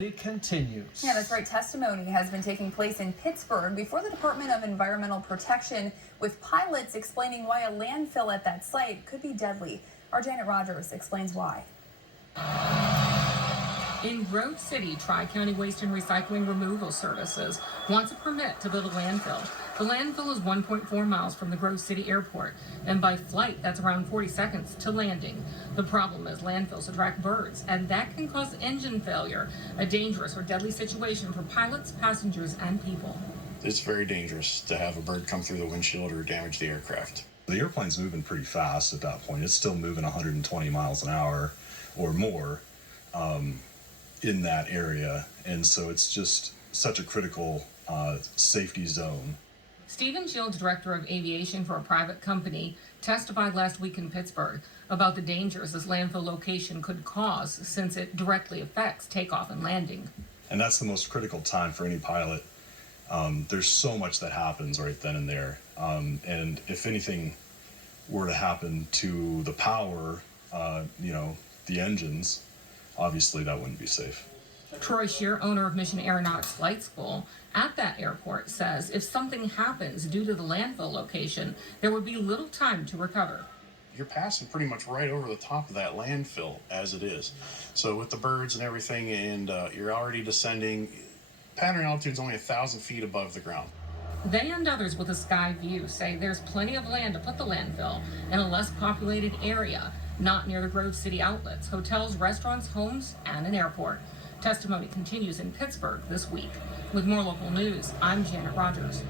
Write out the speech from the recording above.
It continues. Yeah, that's right. Testimony has been taking place in Pittsburgh before the Department of Environmental Protection, with pilots explaining why a landfill at that site could be deadly. Our Janet Rogers explains why. In Grove City, Tri-County Waste and Recycling Removal Services wants a permit to build a landfill. The landfill is 1.4 miles from the Grove City Airport, and by flight, that's around 40 seconds to landing. The problem is landfills attract birds, and that can cause engine failure, a dangerous or deadly situation for pilots, passengers, and people. It's very dangerous to have a bird come through the windshield or damage the aircraft. The airplane's moving pretty fast at that point. It's still moving 120 miles an hour or more in that area, and so it's just such a critical safety zone. Stephen Shields, director of aviation for a private company, testified last week in Pittsburgh about the dangers this landfill location could cause since it directly affects takeoff and landing. And that's the most critical time for any pilot. There's so much that happens right then and there. And if anything were to happen to the power, the engines, obviously that wouldn't be safe. Troy Shear, owner of Mission Aeronautics Flight School at that airport, says if something happens due to the landfill location, there would be little time to recover. You're passing pretty much right over the top of that landfill as it is. So with the birds and everything, and you're already descending, pattern altitude's only 1,000 feet above the ground. They and others with a sky view say there's plenty of land to put the landfill in a less populated area, not near the Grove City outlets, hotels, restaurants, homes, and an airport. Testimony continues in Pittsburgh this week. With more local news, I'm Janet Rogers.